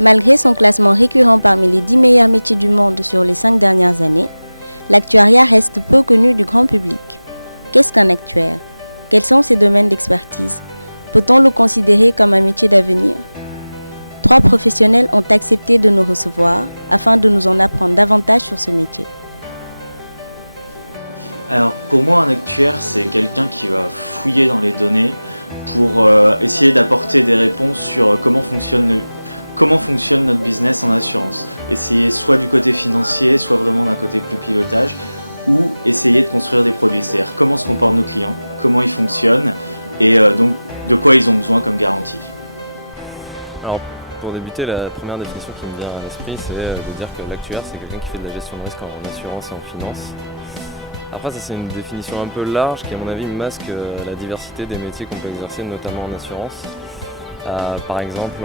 Malgré son classement récurrent parmi les 10 meilleurs métiers du monde sur les 5 dernières années, l'actuariat reste peu connu du grand public. Qu'est-ce qu'un actuaire? Quels sont ses domaines d'expertise? Peut-on le considérer comme un métier d'avenir? 3 professionnels ont accepté de nous recevoir afin de nous en apprendre davantage sur ce métier. Alors pour moi, un actuaire, c'est quelqu'un qui va fouiller dans les données pour essayer d'apporter des réponses sur comment fonctionne notre business en assurance. Essayer soit du côté financier, soit vraiment d'un côté plus pilotage, ou essayer de construire des produits. C'est-à-dire comment se comportent nos clients, comment ils fonctionnent, et donc de quoi ils ont besoin comme garantie. Alors pour débuter, la première définition qui me vient à l'esprit, c'est de dire que l'actuaire, c'est quelqu'un qui fait de la gestion de risque en assurance et en finance. Après, ça c'est une définition un peu large qui, à mon avis, masque la diversité des métiers qu'on peut exercer, notamment en assurance. Par exemple,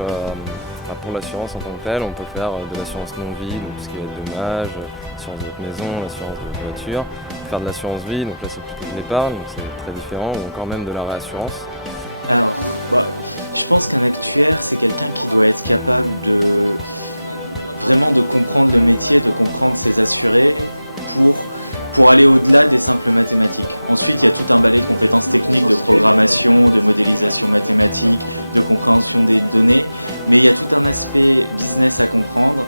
pour l'assurance en tant que telle, on peut faire de l'assurance non-vie, donc tout ce qui va être dommages, l'assurance de votre maison, l'assurance de votre voiture. Faire de l'assurance vie, donc là c'est plutôt de l'épargne, donc c'est très différent, ou encore même de la réassurance. Alors, je pense qu'un actuaire, c'est quelqu'un qui doit être capable de vraiment de comprendre le métier, de comprendre ses assurés pour aller au-delà des simples mathématiques. Ensuite, il y a tout un balai de compétences techniques, de programmation, de modélisation mathématique, de compréhension des données, mais il y a tout un aspect business à comprendre,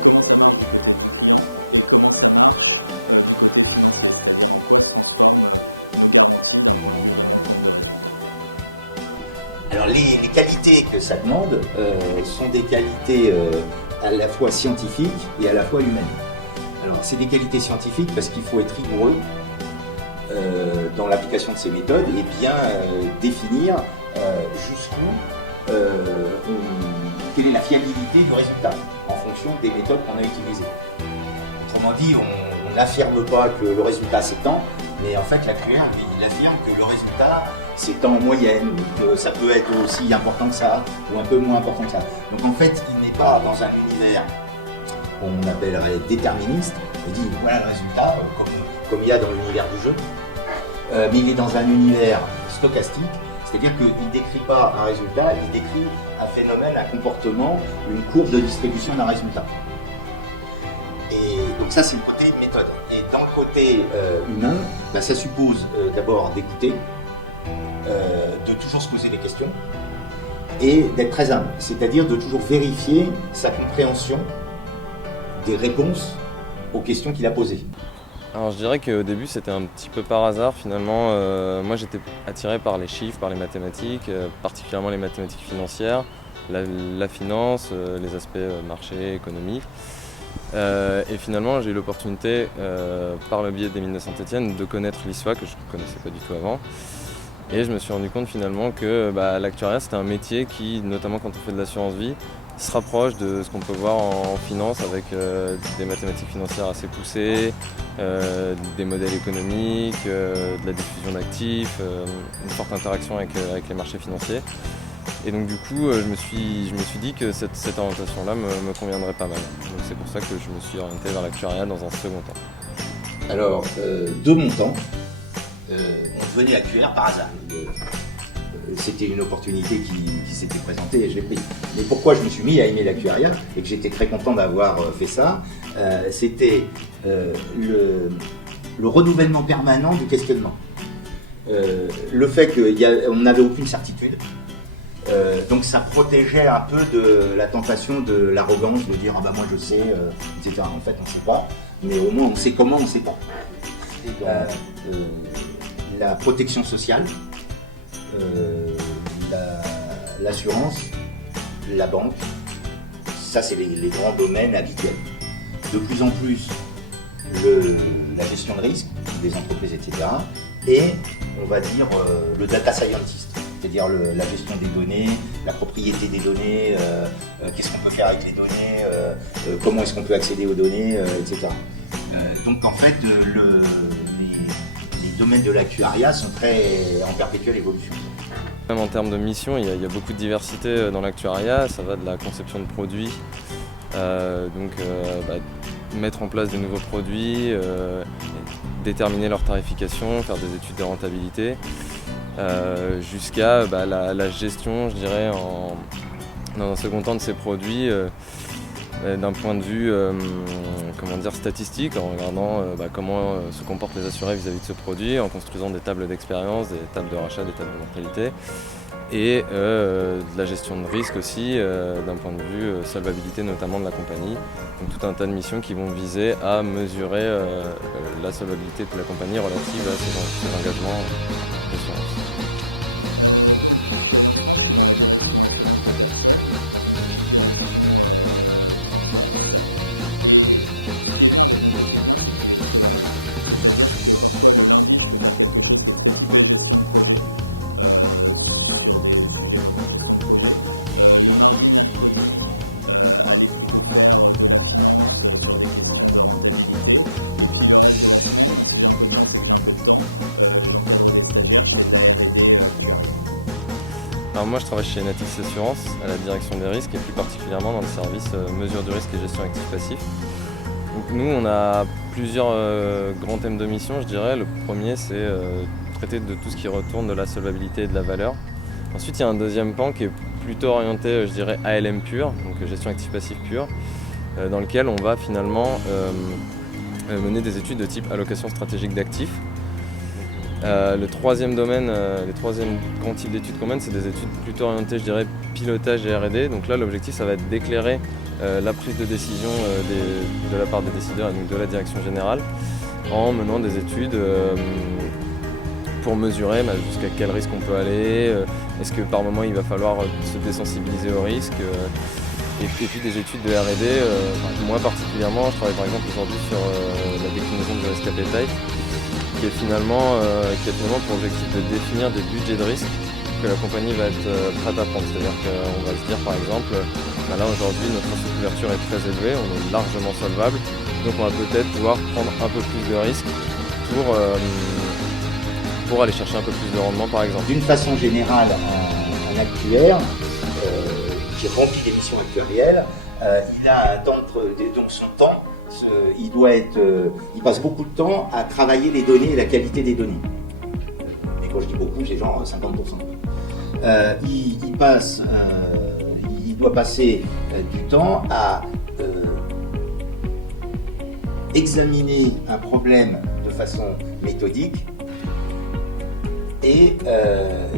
comment ça marche du côté du client et comment ça marche du côté financier, c'est-à-dire en quoi se transforment nos garanties d'un point de vue vraiment compte de résultat. Alors les qualités que ça demande sont des qualités à la fois scientifiques et à la fois humaines. Alors c'est des qualités scientifiques parce qu'il faut être rigoureux dans l'application de ces méthodes et bien définir jusqu'où, quelle est la fiabilité du résultat en fonction des méthodes qu'on a utilisées. Autrement dit, on n'affirme pas que le résultat s'étend, mais en fait l'actuaire, lui, il affirme que le résultat s'étend en moyenne, ou que ça peut être aussi important que ça, ou un peu moins important que ça. Donc en fait, il n'est pas dans un univers qu'on appellerait déterministe, il dit voilà le résultat, comme il y a dans l'univers du jeu, mais il est dans un univers stochastique, c'est-à-dire qu'il ne décrit pas un résultat, il décrit un phénomène, un comportement, une courbe de distribution d'un résultat. Et donc ça c'est le côté méthode. Et dans le côté humain, ça suppose d'abord d'écouter, de toujours se poser des questions et d'être très humble, c'est-à-dire de toujours vérifier sa compréhension des réponses aux questions qu'il a posées. Alors je dirais qu'au début c'était un petit peu par hasard finalement. Moi j'étais attiré par les chiffres, par les mathématiques, particulièrement les mathématiques financières, la finance, les aspects marché, économie. Et finalement j'ai eu l'opportunité par le biais des mines de Saint-Étienne de connaître l'ISFA que je ne connaissais pas du tout avant. Et je me suis rendu compte finalement que l'actuariat c'était un métier qui, notamment quand on fait de l'assurance vie, se rapproche de ce qu'on peut voir en finance avec des mathématiques financières assez poussées, des modèles économiques, de la diffusion d'actifs, une forte interaction avec les marchés financiers. Et donc du coup, je me suis dit que cette orientation-là me conviendrait pas mal. Donc c'est pour ça que je me suis orienté vers l'actuariat dans un second temps. Alors, de mon temps, on devenait actuaire par hasard. C'était une opportunité qui s'était présentée et je l'ai prise. Mais pourquoi je me suis mis à aimer l'actuariat et que j'étais très content d'avoir fait ça, c'était le renouvellement permanent du questionnement. Le fait qu'on n'avait aucune certitude, donc ça protégeait un peu de la tentation de l'arrogance, de dire « ah bah moi je sais », etc. En fait on ne sait pas, mais au moins on sait comment on ne sait pas. La protection sociale, l'assurance, la banque, ça c'est les grands domaines habituels. De plus en plus, la gestion de risque des entreprises, etc. Et on va dire le data scientist, c'est-à-dire la gestion des données, la propriété des données, qu'est-ce qu'on peut faire avec les données, comment est-ce qu'on peut accéder aux données, etc. Donc en fait, les domaines de l'actuariat sont très en perpétuelle évolution. Même en termes de mission, il y a beaucoup de diversité dans l'actuariat. Ça va de la conception de produits, mettre en place des nouveaux produits, déterminer leur tarification, faire des études de rentabilité, jusqu'à la gestion, je dirais, dans un second temps de ces produits d'un point de vue statistique, en regardant comment se comportent les assurés vis-à-vis de ce produit, en construisant des tables d'expérience, des tables de rachat, des tables de mortalité, et de la gestion de risque aussi, d'un point de vue solvabilité notamment de la compagnie. Donc tout un tas de missions qui vont viser à mesurer la solvabilité de la compagnie relative à ses engagements d'assurance. Donc chez Allianz France, je suis dans la direction assurance de personnes, dans une petite direction transverse. Et ce qui est bien avec mon quotidien, c'est qu'il est très varié. C'est-à-dire que parfois le lundi, je peux faire quelque chose qui est très typé gestion de projet, sur des sujets vraiment de gestion de projet. Le mardi, mercredi, aller plutôt faire de la finance sur des questions de rentabilité. Et puis le reste de la semaine, si j'ai un peu de chance et que j'ai un peu de temps, j'encadre des stagiaires, je fais de la R&D actuarielle. Alors moi je travaille chez Natis Assurance à la direction des risques et plus particulièrement dans le service mesure du risque et gestion actif passif. Donc nous on a plusieurs grands thèmes de mission, je dirais. Le premier c'est traiter de tout ce qui retourne de la solvabilité et de la valeur. Ensuite il y a un deuxième pan qui est plutôt orienté, je dirais, ALM pure, donc gestion active passive pure, dans lequel on va finalement mener des études de type allocation stratégique d'actifs. Le troisième domaine, le troisième grand type d'études qu'on mène, c'est des études plutôt orientées, je dirais, pilotage et R&D. Donc là, l'objectif, ça va être d'éclairer la prise de décision de la part des décideurs et donc de la direction générale, en menant des études pour mesurer jusqu'à quel risque on peut aller, est-ce que par moment il va falloir se désensibiliser au risque, et puis des études de R&D. Moi particulièrement, je travaille par exemple aujourd'hui sur la déclinaison de Risk Appetite, qui est finalement pour objectif de définir des budgets de risque que la compagnie va être prête à prendre. C'est-à-dire qu'on va se dire par exemple, là aujourd'hui notre ratio de couverture est très élevé, on est largement solvable, donc on va peut-être pouvoir prendre un peu plus de risques pour aller chercher un peu plus de rendement par exemple. D'une façon générale, un actuaire qui remplit des missions actuarielles, il a un temps donc son temps, il passe beaucoup de temps à travailler les données et la qualité des données. Mais quand je dis beaucoup, c'est genre 50%. Il doit passer du temps à examiner un problème de façon méthodique et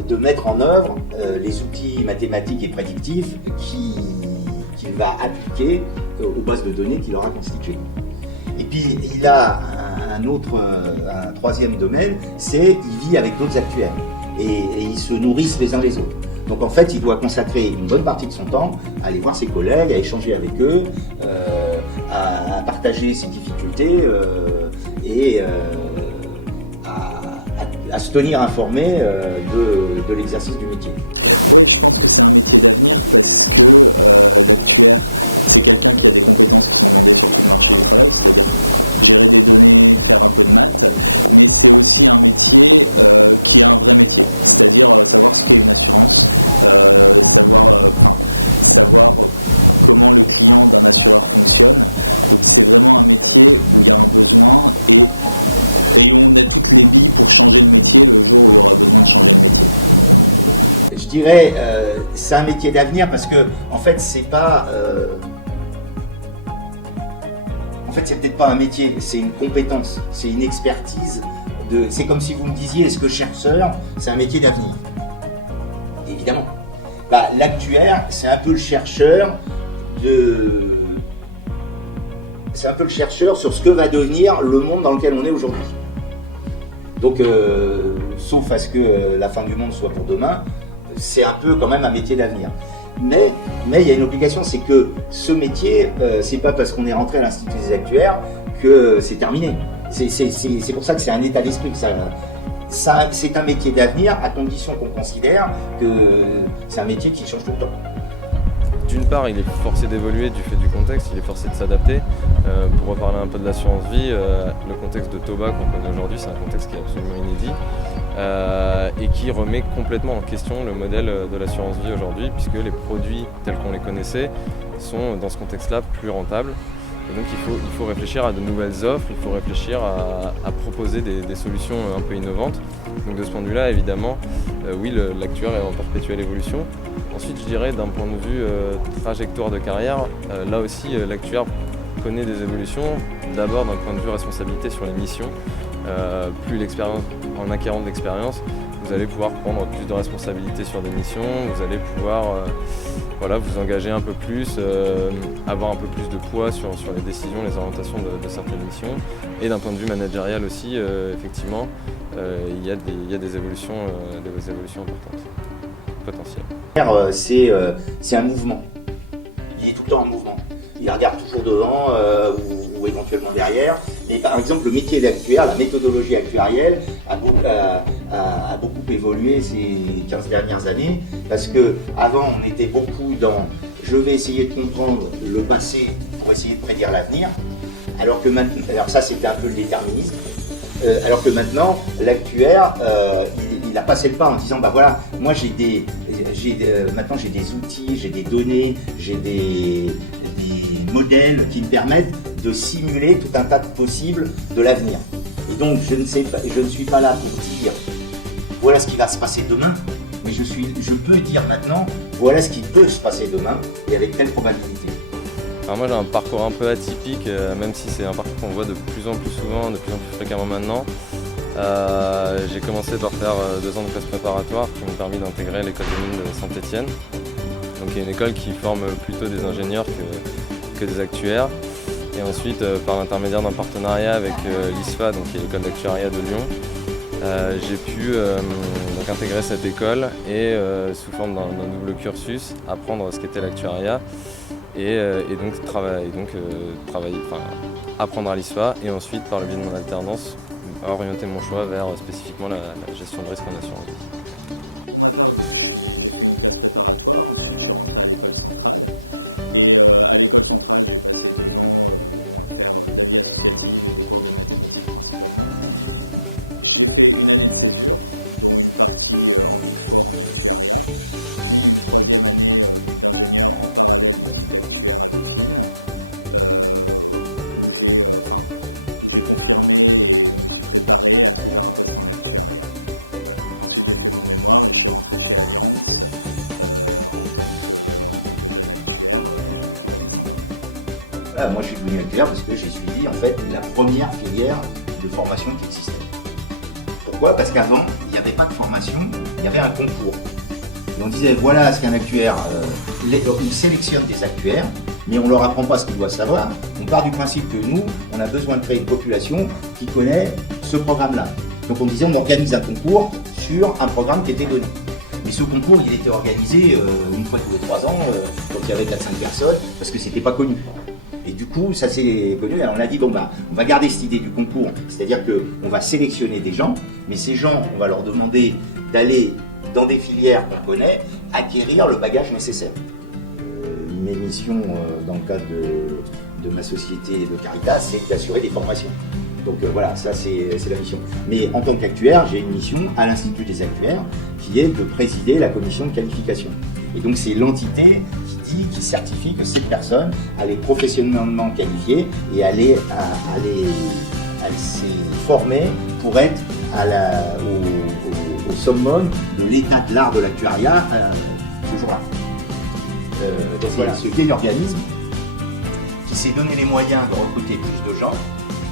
de mettre en œuvre les outils mathématiques et prédictifs qu'il va appliquer aux bases de données qu'il aura constituées. Et puis il a un troisième domaine, c'est il vit avec d'autres actuaires et ils se nourrissent les uns les autres. Donc en fait, il doit consacrer une bonne partie de son temps à aller voir ses collègues, à échanger avec eux, à partager ses difficultés et à se tenir informé de l'exercice du métier. Oui, je pense que c'est un métier d'avenir parce que l'actuaire, c'est quelqu'un qui a des compétences qui sont demandées sur tout le marché du travail, c'est-à-dire gérer des données, faire un peu de maths, mais c'est aussi un métier qui est un vrai métier, c'est-à-dire savoir ce qu'est une assurance, savoir comment le client d'un assureur fonctionne. Donc c'est vraiment un métier où il y a un besoin et on a toutes les billes pour changer le métier le jour où il y aura besoin de changer le métier. Je dirais c'est un métier d'avenir parce que en fait c'est pas c'est peut-être pas un métier, c'est une compétence, c'est une expertise. C'est comme si vous me disiez est-ce que chercheur c'est un métier d'avenir? Évidemment. L'actuaire c'est un peu le chercheur sur ce que va devenir le monde dans lequel on est aujourd'hui. Donc, sauf à ce que la fin du monde soit pour demain, c'est un peu quand même un métier d'avenir. Mais il y a une obligation, c'est que ce métier, c'est pas parce qu'on est rentré à l'Institut des actuaires que c'est terminé. C'est pour ça que c'est un état d'esprit. C'est un métier d'avenir à condition qu'on considère que c'est un métier qui change tout le temps. D'une part, il est forcé d'évoluer du fait du contexte, il est forcé de s'adapter. Pour reparler un peu de l'assurance vie, le contexte de Toba qu'on connaît aujourd'hui, c'est un contexte qui est absolument inédit et qui remet complètement en question le modèle de l'assurance vie aujourd'hui, puisque les produits tels qu'on les connaissait sont dans ce contexte-là plus rentables. Et donc il faut réfléchir à de nouvelles offres, il faut réfléchir à proposer des solutions un peu innovantes. Donc de ce point de vue-là, évidemment, oui, l'actuaire est en perpétuelle évolution. Ensuite, je dirais d'un point de vue trajectoire de carrière, là aussi l'actuaire connaît des évolutions. D'abord d'un point de vue responsabilité sur les missions. Plus l'expérience, en acquérant de l'expérience, vous allez pouvoir prendre plus de responsabilités sur des missions, vous allez pouvoir vous engager un peu plus, avoir un peu plus de poids sur les décisions, les orientations de certaines missions. Et d'un point de vue managérial aussi, effectivement, il y a des évolutions importantes, potentielles. C'est un mouvement. Il est tout le temps en mouvement. Il regarde toujours devant ou éventuellement derrière. Mais par exemple, le métier d'actuaire, la méthodologie actuarielle a beaucoup évolué ces 15 dernières années. Parce qu'avant, on était beaucoup dans « je vais essayer de comprendre le passé pour essayer de prédire l'avenir ». Alors ça, c'était un peu le déterminisme. Alors que maintenant, l'actuaire, il a passé le pas en disant bah voilà, moi maintenant j'ai des outils, j'ai des données, j'ai des modèles qui me permettent de simuler tout un tas de possibles de l'avenir. Et donc je ne suis pas là pour dire voilà ce qui va se passer demain, mais je peux dire maintenant voilà ce qui peut se passer demain et avec telle probabilité. Alors moi j'ai un parcours un peu atypique, même si c'est un parcours qu'on voit de plus en plus souvent, de plus en plus fréquemment maintenant. J'ai commencé par faire 2 ans de classe préparatoire qui m'ont permis d'intégrer l'école des mines de Saint-Étienne. Donc il y a une école qui forme plutôt des ingénieurs que des actuaires. Et ensuite, par l'intermédiaire d'un partenariat avec l'ISFA, donc qui est l'école d'actuariat de Lyon, j'ai pu donc intégrer cette école et sous forme d'un double cursus, apprendre ce qu'était l'actuariat. Et donc apprendre à l'ISFA et ensuite, par le biais de mon alternance, orienter mon choix vers spécifiquement la gestion de risque en assurance. Pour ma part, j'ai fait une classe préparatoire, ensuite je suis rentré à l'école centrale. Et à l'école centrale, j'ai passé 2 ans à faire de la vie associative et des cours de mathématiques principalement. J'ai fait une année de césure, dont une partie en Big Four en actuariat. Puis une 3e année d'ingénieur en parallèle du titre d'actuaire à Dauphine, où j'ai confirmé et me suis préparé à trouver un poste en actuariat. Voilà. Ensuite j'ai fait mon mémoire et je suis rentré chez Allianz en tant que jeune actuaire dans une équipe assez sympa. Moi je suis devenu actuaire parce que j'ai suivi en fait la première filière de formation qui existait. Pourquoi ? Parce qu'avant il n'y avait pas de formation, il y avait un concours. Et on disait voilà ce qu'un actuaire, on sélectionne des actuaires, mais on ne leur apprend pas ce qu'ils doivent savoir. On part du principe que nous, on a besoin de créer une population qui connaît ce programme-là. Donc on disait on organise un concours sur un programme qui était donné. Mais ce concours, il était organisé une fois tous les 3 ans, quand il y avait 4-5 personnes, parce que c'était pas connu. Et du coup, ça s'est connu. Alors on a dit bon bah, on va garder cette idée du concours, c'est-à-dire qu'on va sélectionner des gens, mais ces gens, on va leur demander d'aller dans des filières qu'on connaît, acquérir le bagage nécessaire. Mes missions dans le cadre de ma société de Caritas, c'est d'assurer des formations. Donc voilà, ça c'est la mission. Mais en tant qu'actuaire, j'ai une mission à l'Institut des actuaires qui est de présider la commission de qualification. Et donc c'est l'entité qui certifie que cette personne, elle est professionnellement qualifiée et elle s'est formée pour être au summum de l'état de l'art de l'actuariat ce jour-là. Donc voilà, ce vieil organisme qui s'est donné les moyens de recruter plus de gens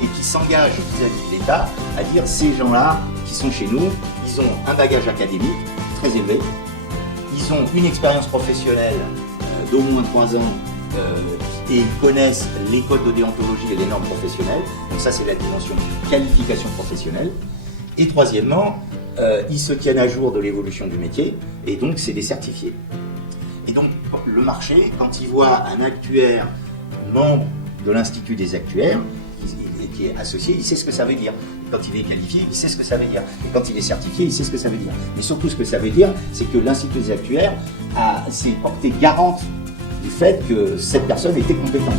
et qui s'engage vis-à-vis de l'État à dire ces gens-là qui sont chez nous, ils ont un bagage académique très élevé, ils ont une expérience professionnelle d'au moins 3 ans et ils connaissent les codes de déontologie et les normes professionnelles. Donc ça c'est la dimension qualification professionnelle. Et troisièmement, ils se tiennent à jour de l'évolution du métier et donc c'est des certifiés. Et donc le marché, quand il voit un actuaire membre de l'Institut des actuaires, qui est associé, il sait ce que ça veut dire. Et quand il est qualifié, il sait ce que ça veut dire. Et quand il est certifié, il sait ce que ça veut dire. Mais surtout, ce que ça veut dire, c'est que l'Institut des actuaires s'est porté garante du fait que cette personne était compétente.